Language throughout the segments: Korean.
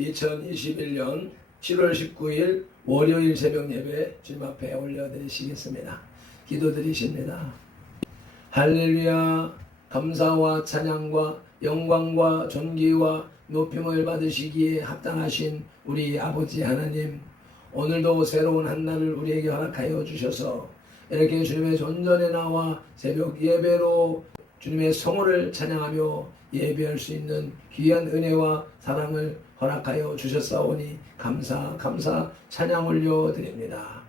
2021년 7월 19일 월요일 새벽 예배 주님 앞에 올려드리시겠습니다. 기도드리십니다. 할렐루야. 감사와 찬양과 영광과 존귀와 높임을 받으시기에 합당하신 우리 아버지 하나님, 오늘도 새로운 한 날을 우리에게 허락하여 주셔서 이렇게 주님의 존전에 나와 새벽 예배로 주님의 성호를 찬양하며 예배할 수 있는 귀한 은혜와 사랑을 허락하여 주셨사오니 감사 찬양 올려드립니다.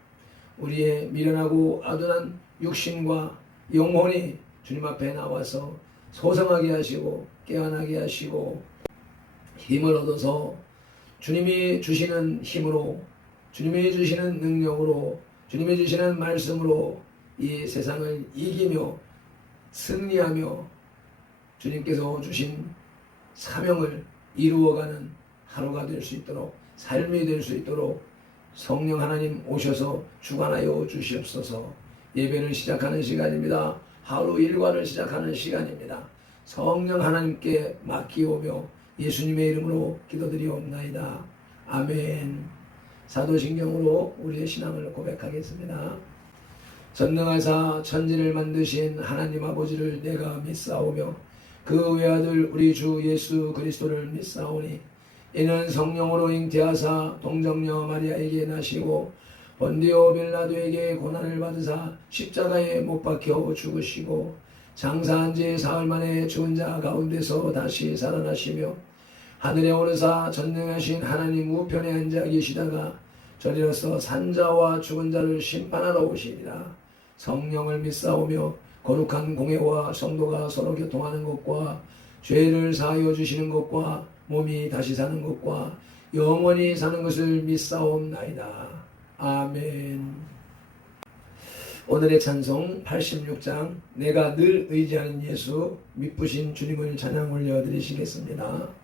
우리의 미련하고 아둔한 육신과 영혼이 주님 앞에 나와서 소성하게 하시고 깨어나게 하시고 힘을 얻어서 주님이 주시는 힘으로, 주님이 주시는 능력으로, 주님이 주시는 말씀으로 이 세상을 이기며 승리하며 주님께서 주신 사명을 이루어가는 하루가 될 수 있도록, 삶이 될 수 있도록 성령 하나님 오셔서 주관하여 주시옵소서. 예배를 시작하는 시간입니다. 하루 일과를 시작하는 시간입니다. 성령 하나님께 맡기오며 예수님의 이름으로 기도드리옵나이다. 아멘. 사도신경으로 우리의 신앙을 고백하겠습니다. 전능하사 천지를 만드신 하나님 아버지를 내가 믿사오며 그 외아들 우리 주 예수 그리스도를 믿사오니 이는 성령으로 잉태하사 동정녀 마리아에게 나시고 본디오 빌라도에게 고난을 받으사 십자가에 못 박혀 죽으시고 장사한 지 사흘 만에 죽은 자 가운데서 다시 살아나시며 하늘에 오르사 전능하신 하나님 우편에 앉아 계시다가 저리로서 산자와 죽은 자를 심판하러 오시리라. 성령을 믿사오며 거룩한 공회와 성도가 서로 교통하는 것과 죄를 사하여 주시는 것과 몸이 다시 사는 것과 영원히 사는 것을 믿사옵나이다. 아멘. 오늘의 찬송 86장 내가 늘 의지하는 예수, 미쁘신 주님을 찬양 올려드리시겠습니다.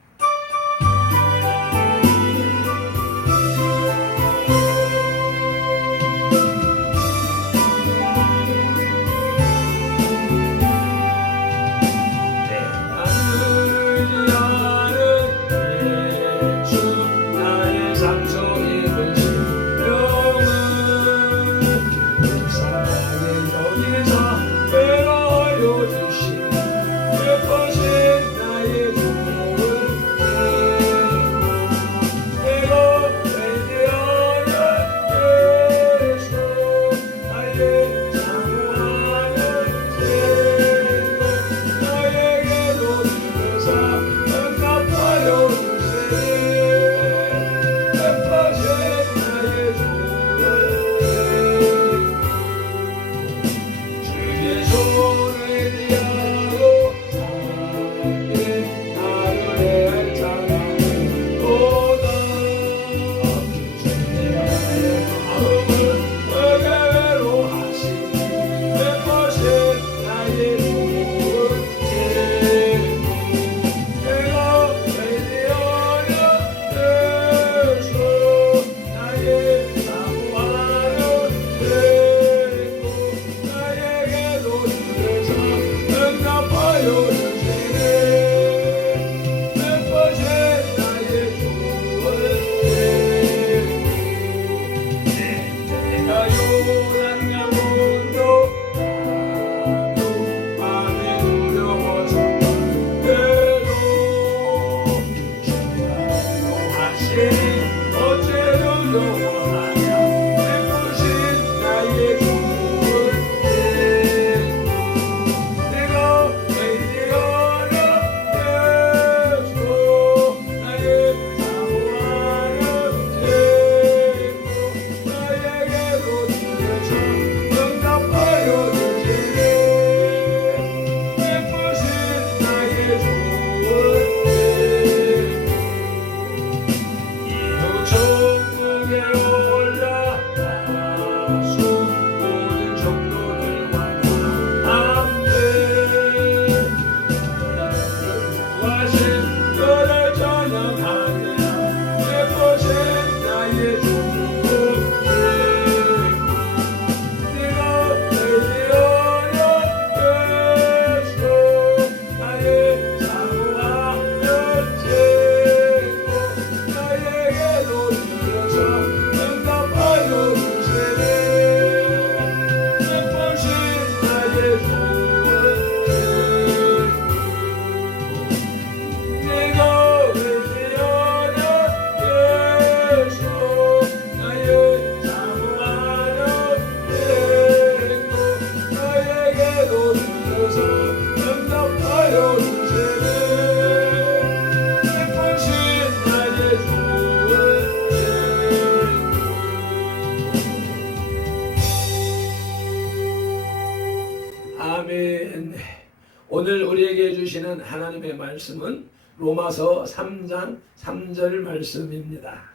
하나님의 말씀은 로마서 3장 3절 말씀입니다.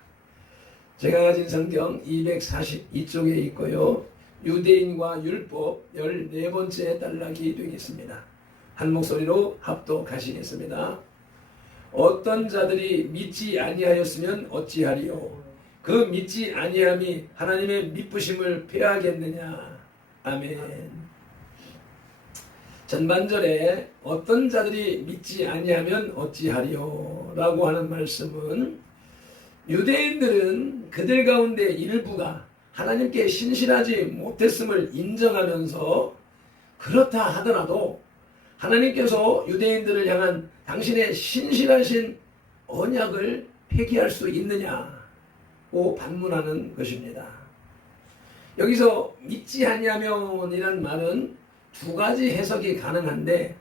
제가 가진 성경 242쪽에 있고요. 유대인과 율법 14번째 단락이 되겠습니다. 한 목소리로 합독하시겠습니다. 어떤 자들이 믿지 아니하였으면 어찌하리요? 그 믿지 아니함이 하나님의 미쁘심을 폐하겠느냐? 아멘. 전반절에 어떤 자들이 믿지 아니하면 어찌하리요? 라고 하는 말씀은 유대인들은 그들 가운데 일부가 하나님께 신실하지 못했음을 인정하면서 그렇다 하더라도 하나님께서 유대인들을 향한 당신의 신실하신 언약을 폐기할 수 있느냐고 반문하는 것입니다. 여기서 믿지 아니하면이란 말은 두 가지 해석이 가능한데,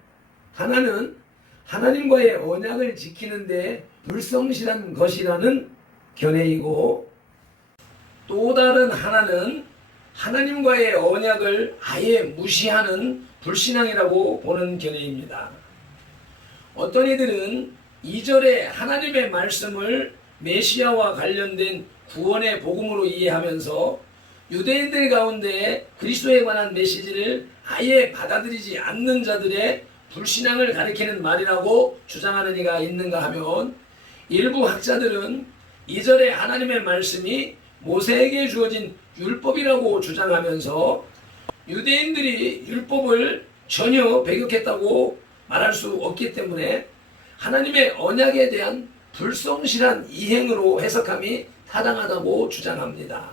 하나는 하나님과의 언약을 지키는데 불성실한 것이라는 견해이고, 또 다른 하나는 하나님과의 언약을 아예 무시하는 불신앙이라고 보는 견해입니다. 어떤 이들은 2절에 하나님의 말씀을 메시아와 관련된 구원의 복음으로 이해하면서 유대인들 가운데 그리스도에 관한 메시지를 아예 받아들이지 않는 자들의 불신앙을 가리키는 말이라고 주장하는 이가 있는가 하면, 일부 학자들은 2절에 하나님의 말씀이 모세에게 주어진 율법이라고 주장하면서 유대인들이 율법을 전혀 배격했다고 말할 수 없기 때문에 하나님의 언약에 대한 불성실한 이행으로 해석함이 타당하다고 주장합니다.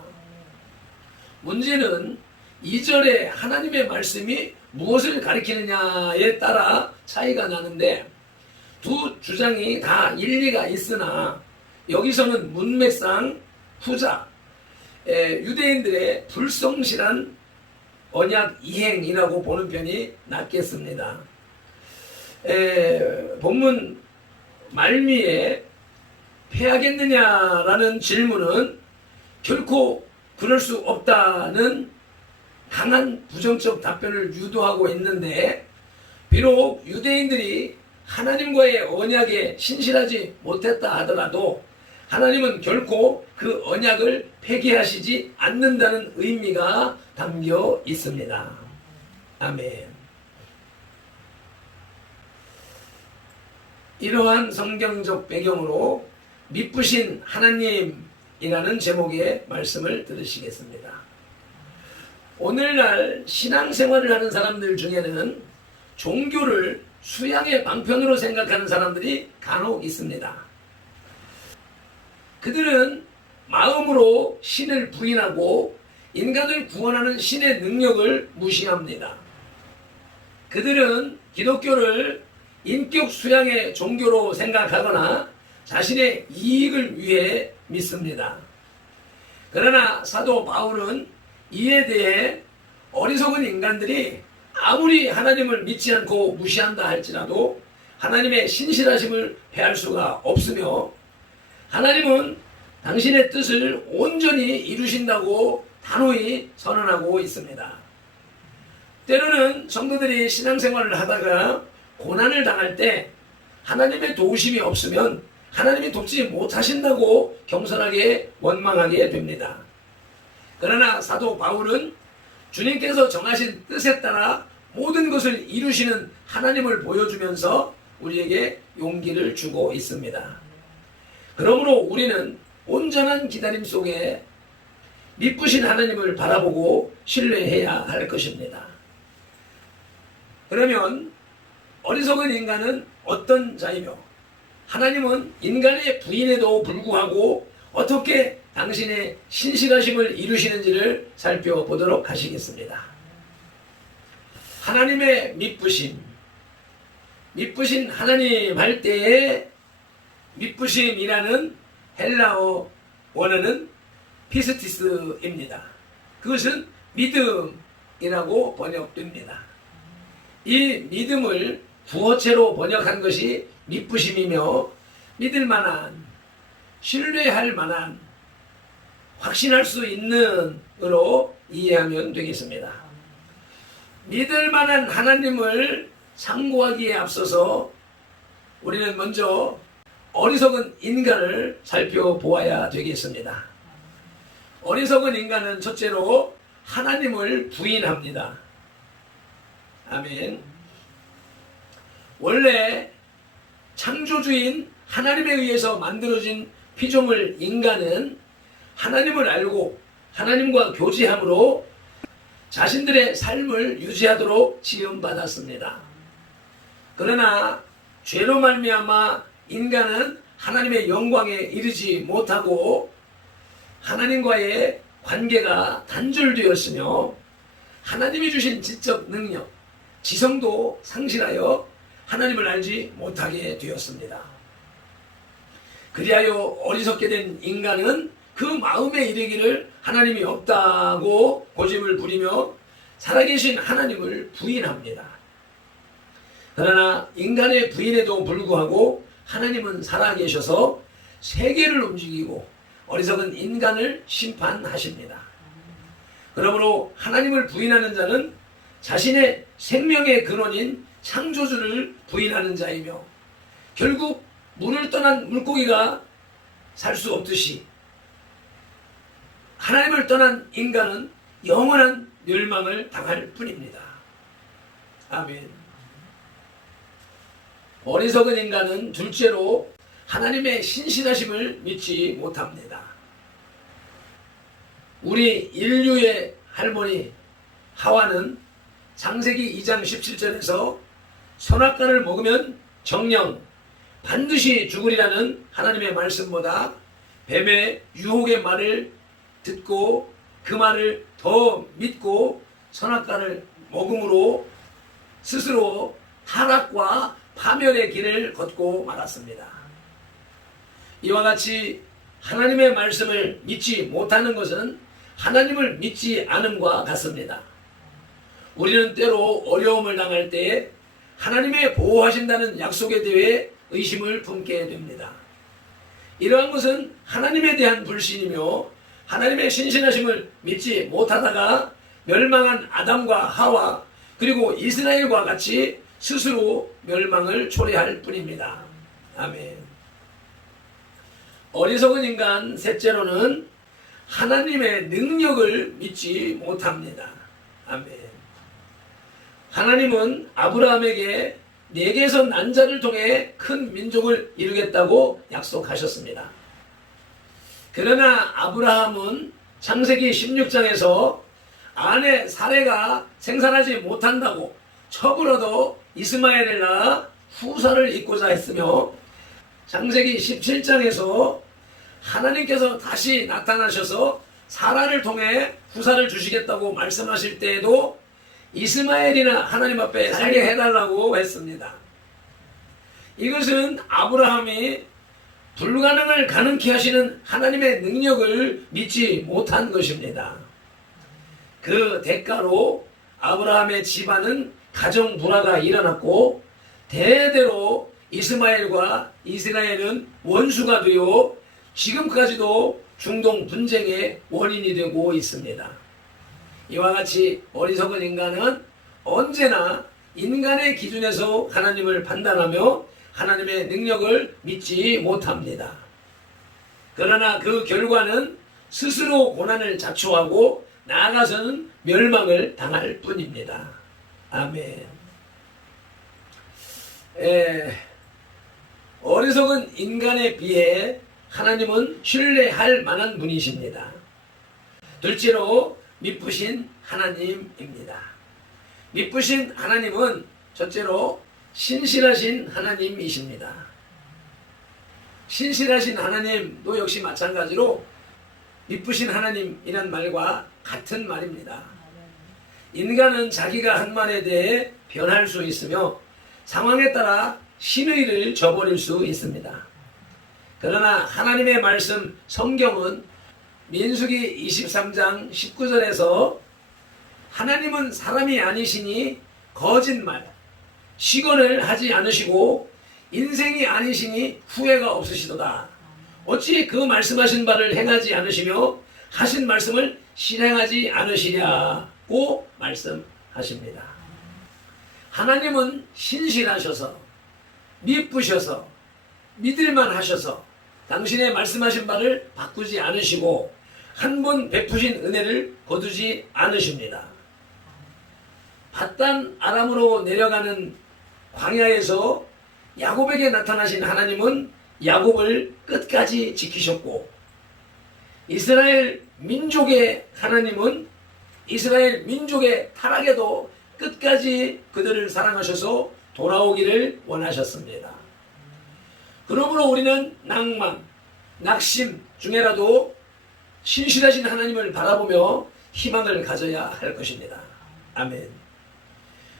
문제는 2절에 하나님의 말씀이 무엇을 가리키느냐에 따라 차이가 나는데, 두 주장이 다 일리가 있으나 여기서는 문맥상 후자, 유대인들의 불성실한 언약 이행이라고 보는 편이 낫겠습니다. 본문 말미에 패하겠느냐라는 질문은 결코 그럴 수 없다는 강한 부정적 답변을 유도하고 있는데, 비록 유대인들이 하나님과의 언약에 신실하지 못했다 하더라도 하나님은 결코 그 언약을 폐기하시지 않는다는 의미가 담겨 있습니다. 아멘. 이러한 성경적 배경으로 미쁘신 하나님이라는 제목의 말씀을 들으시겠습니다. 오늘날 신앙생활을 하는 사람들 중에는 종교를 수양의 방편으로 생각하는 사람들이 간혹 있습니다. 그들은 마음으로 신을 부인하고 인간을 구원하는 신의 능력을 무시합니다. 그들은 기독교를 인격 수양의 종교로 생각하거나 자신의 이익을 위해 믿습니다. 그러나 사도 바울은 이에 대해 어리석은 인간들이 아무리 하나님을 믿지 않고 무시한다 할지라도 하나님의 신실하심을 폐할 수가 없으며, 하나님은 당신의 뜻을 온전히 이루신다고 단호히 선언하고 있습니다. 때로는 성도들이 신앙생활을 하다가 고난을 당할 때 하나님의 도우심이 없으면 하나님이 돕지 못하신다고 겸손하게 원망하게 됩니다. 그러나 사도 바울은 주님께서 정하신 뜻에 따라 모든 것을 이루시는 하나님을 보여주면서 우리에게 용기를 주고 있습니다. 그러므로 우리는 온전한 기다림 속에 미쁘신 하나님을 바라보고 신뢰해야 할 것입니다. 그러면 어리석은 인간은 어떤 자이며 하나님은 인간의 부인에도 불구하고 어떻게 당신의 신실하심을 이루시는지를 살펴보도록 하시겠습니다. 하나님의 미쁘신 하나님 할 때에 미쁘심이라는 헬라어 원어는 피스티스입니다. 그것은 믿음이라고 번역됩니다. 이 믿음을 부어체로 번역한 것이 미쁘심이며, 믿을 만한, 신뢰할 만한, 확신할 수 있는 으로 이해하면 되겠습니다. 믿을 만한 하나님을 상고하기에 앞서서 우리는 먼저 어리석은 인간을 살펴보아야 되겠습니다. 어리석은 인간은 첫째로 하나님을 부인합니다. 아멘. 원래 창조주인 하나님에 의해서 만들어진 피조물 인간은 하나님을 알고 하나님과 교제함으로 자신들의 삶을 유지하도록 지음받았습니다. 그러나 죄로 말미암아 인간은 하나님의 영광에 이르지 못하고 하나님과의 관계가 단절되었으며 하나님이 주신 지적 능력, 지성도 상실하여 하나님을 알지 못하게 되었습니다. 그리하여 어리석게 된 인간은 그 마음에 이르기를 하나님이 없다고 고집을 부리며 살아계신 하나님을 부인합니다. 그러나 인간의 부인에도 불구하고 하나님은 살아계셔서 세계를 움직이고 어리석은 인간을 심판하십니다. 그러므로 하나님을 부인하는 자는 자신의 생명의 근원인 창조주를 부인하는 자이며 결국 물을 떠난 물고기가 살 수 없듯이 하나님을 떠난 인간은 영원한 멸망을 당할 뿐입니다. 아멘. 어리석은 인간은 둘째로 하나님의 신실하심을 믿지 못합니다. 우리 인류의 할머니 하와는 창세기 2장 17절에서 선악과를 먹으면 정령 반드시 죽으리라는 하나님의 말씀보다 뱀의 유혹의 말을 듣고 그 말을 더 믿고 선악과를 먹음으로 스스로 타락과 파멸의 길을 걷고 말았습니다. 이와 같이 하나님의 말씀을 믿지 못하는 것은 하나님을 믿지 않음과 같습니다. 우리는 때로 어려움을 당할 때 하나님의 보호하신다는 약속에 대해 의심을 품게 됩니다. 이러한 것은 하나님에 대한 불신이며 하나님의 신실하심을 믿지 못하다가 멸망한 아담과 하와 그리고 이스라엘과 같이 스스로 멸망을 초래할 뿐입니다. 아멘. 어리석은 인간 셋째로는 하나님의 능력을 믿지 못합니다. 아멘. 하나님은 아브라함에게 내게서 난 자를 통해 큰 민족을 이루겠다고 약속하셨습니다. 그러나 아브라함은 창세기 16장에서 아내 사레가 생산하지 못한다고 첩으로도 이스마엘을 낳아 후사를 잇고자 했으며 창세기 17장에서 하나님께서 다시 나타나셔서 사라를 통해 후사를 주시겠다고 말씀하실 때에도 이스마엘이나 하나님 앞에 살게 해달라고 했습니다. 이것은 아브라함이 불가능을 가능케 하시는 하나님의 능력을 믿지 못한 것입니다. 그 대가로 아브라함의 집안은 가정 불화가 일어났고 대대로 이스마엘과 이스라엘은 원수가 되어 지금까지도 중동 분쟁의 원인이 되고 있습니다. 이와 같이 어리석은 인간은 언제나 인간의 기준에서 하나님을 판단하며 하나님의 능력을 믿지 못합니다. 그러나 그 결과는 스스로 고난을 자초하고 나아가서는 멸망을 당할 뿐입니다. 아멘. 어리석은 인간에 비해 하나님은 신뢰할 만한 분이십니다. 둘째로 미쁘신 하나님입니다. 미쁘신 하나님은 첫째로 신실하신 하나님이십니다. 신실하신 하나님도 역시 마찬가지로 미쁘신 하나님이란 말과 같은 말입니다. 인간은 자기가 한 말에 대해 변할 수 있으며 상황에 따라 신의를 저버릴 수 있습니다. 그러나 하나님의 말씀 성경은 민수기 23장 19절에서 하나님은 사람이 아니시니 거짓말, 시건을 하지 않으시고 인생이 아니시니 후회가 없으시도다. 어찌 그 말씀하신 바를 행하지 않으시며 하신 말씀을 실행하지 않으시냐고 말씀하십니다. 하나님은 신실하셔서 미쁘셔서 믿을만 하셔서 당신의 말씀하신 바를 바꾸지 않으시고 한 번 베푸신 은혜를 거두지 않으십니다. 밧단 아람으로 내려가는 광야에서 야곱에게 나타나신 하나님은 야곱을 끝까지 지키셨고, 이스라엘 민족의 하나님은 이스라엘 민족의 타락에도 끝까지 그들을 사랑하셔서 돌아오기를 원하셨습니다. 그러므로 우리는 낭만, 낙심 중에라도 신실하신 하나님을 바라보며 희망을 가져야 할 것입니다. 아멘.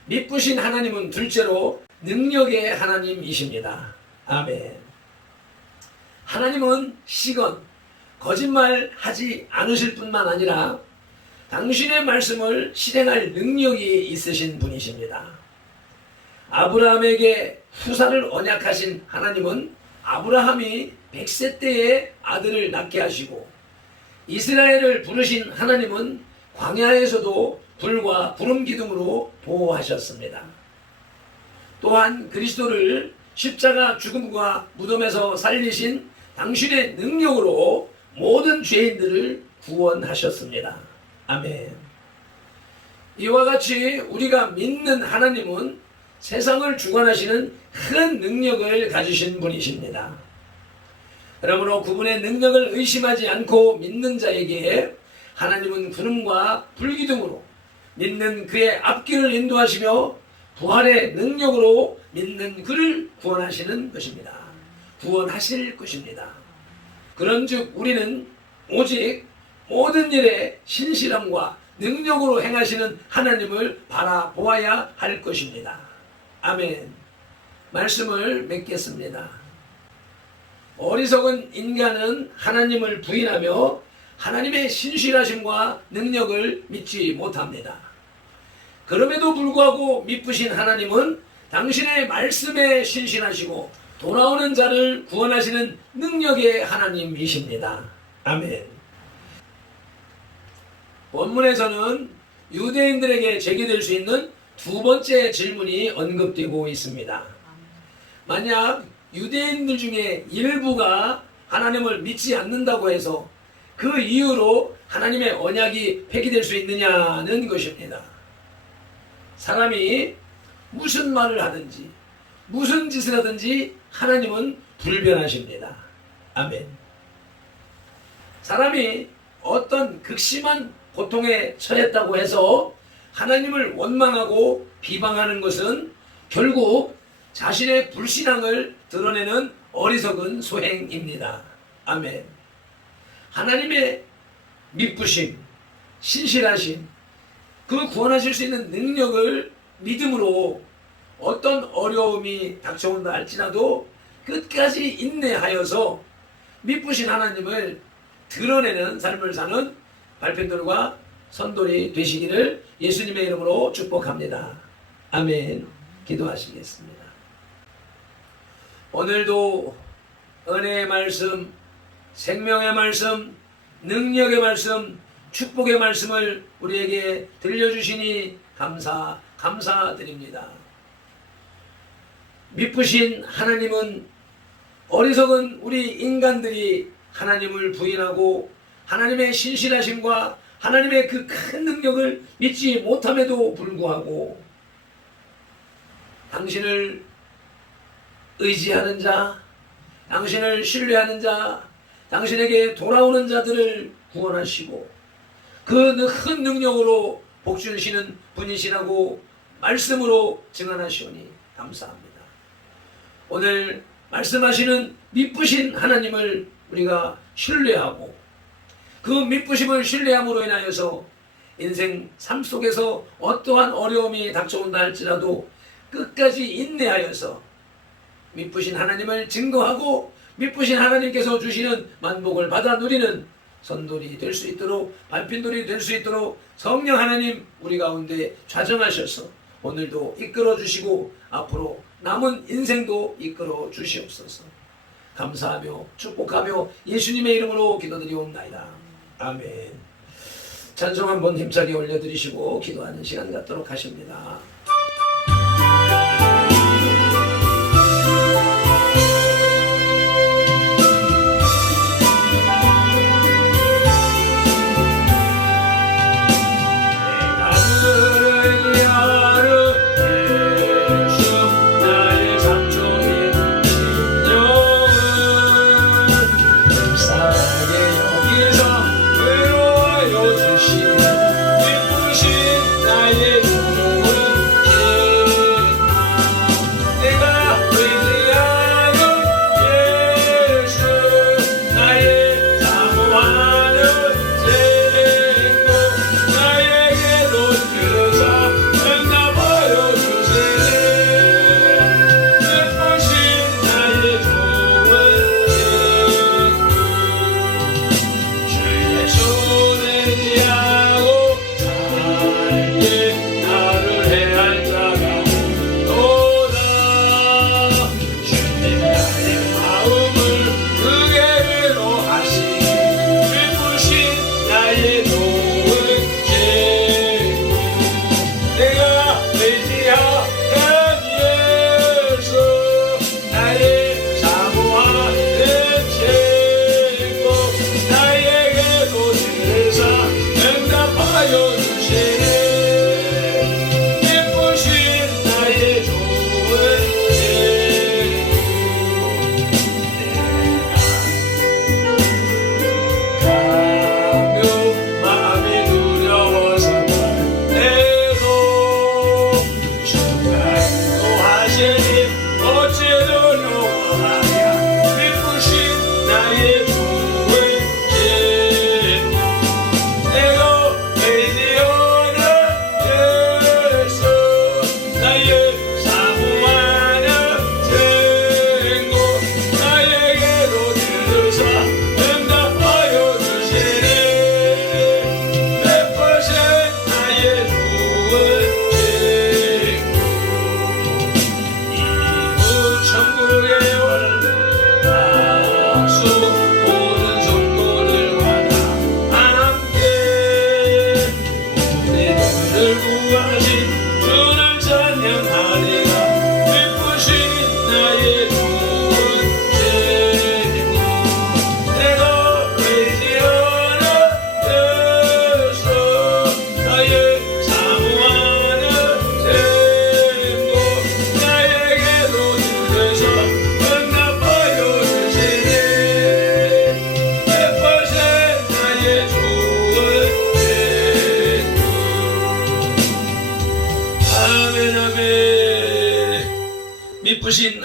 미쁘신 하나님은 둘째로 능력의 하나님이십니다. 아멘. 하나님은 시건, 거짓말하지 않으실 뿐만 아니라 당신의 말씀을 실행할 능력이 있으신 분이십니다. 아브라함에게 후사를 언약하신 하나님은 아브라함이 100세 때에 아들을 낳게 하시고, 이스라엘을 부르신 하나님은 광야에서도 불과 구름 기둥으로 보호하셨습니다. 또한 그리스도를 십자가 죽음과 무덤에서 살리신 당신의 능력으로 모든 죄인들을 구원하셨습니다. 아멘. 이와 같이 우리가 믿는 하나님은 세상을 주관하시는 큰 능력을 가지신 분이십니다. 그러므로 그분의 능력을 의심하지 않고 믿는 자에게 하나님은 구름과 불기둥으로 믿는 그의 앞길을 인도하시며 부활의 능력으로 믿는 그를 구원하시는 것입니다. 구원하실 것입니다. 그런즉 우리는 오직 모든 일에 신실함과 능력으로 행하시는 하나님을 바라보아야 할 것입니다. 아멘. 말씀을 맺겠습니다. 어리석은 인간은 하나님을 부인하며 하나님의 신실하심과 능력을 믿지 못합니다. 그럼에도 불구하고 미쁘신 하나님은 당신의 말씀에 신실하시고 돌아오는 자를 구원하시는 능력의 하나님이십니다. 아멘. 본문에서는 유대인들에게 제기될 수 있는 두 번째 질문이 언급되고 있습니다. 만약 유대인들 중에 일부가 하나님을 믿지 않는다고 해서 그 이유로 하나님의 언약이 폐기될 수 있느냐는 것입니다. 사람이 무슨 말을 하든지 무슨 짓을 하든지 하나님은 불변하십니다. 아멘. 사람이 어떤 극심한 고통에 처했다고 해서 하나님을 원망하고 비방하는 것은 결국 자신의 불신앙을 드러내는 어리석은 소행입니다. 아멘. 하나님의 미쁘심, 신실하심, 그 구원하실 수 있는 능력을 믿음으로 어떤 어려움이 닥쳐온다 할지라도 끝까지 인내하여서 미쁘신 하나님을 드러내는 삶을 사는 발편들과 선돌이 되시기를 예수님의 이름으로 축복합니다. 아멘. 기도하시겠습니다. 오늘도 은혜의 말씀, 생명의 말씀, 능력의 말씀, 축복의 말씀을 우리에게 들려주시니 감사드립니다. 미쁘신 하나님은 어리석은 우리 인간들이 하나님을 부인하고 하나님의 신실하심과 하나님의 그 큰 능력을 믿지 못함에도 불구하고 당신을 의지하는 자, 당신을 신뢰하는 자, 당신에게 돌아오는 자들을 구원하시고 그 큰 능력으로 복주시는 분이시라고 말씀으로 증언하시오니 감사합니다. 오늘 말씀하시는 미쁘신 하나님을 우리가 신뢰하고 그 미쁘심을 신뢰함으로 인하여서 인생 삶 속에서 어떠한 어려움이 닥쳐온다 할지라도 끝까지 인내하여서 미쁘신 하나님을 증거하고 미쁘신 하나님께서 주시는 만복을 받아 누리는 선돌이 될 수 있도록 발핀돌이 될 수 있도록 성령 하나님 우리 가운데 좌정하셔서 오늘도 이끌어 주시고 앞으로 남은 인생도 이끌어 주시옵소서. 감사하며 축복하며 예수님의 이름으로 기도드리옵나이다. 아멘. 찬송 한번 힘차게 올려드리시고 기도하는 시간 갖도록 하십니다.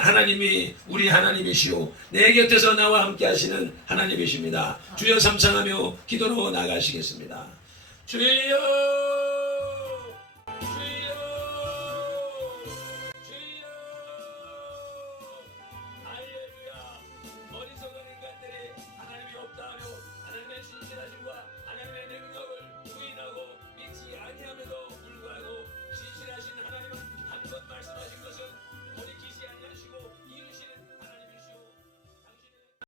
하나님이 우리 하나님이시오 내 곁에서 나와 함께 하시는 하나님이십니다. 주여 삼창하며 기도로 나가시겠습니다. 주여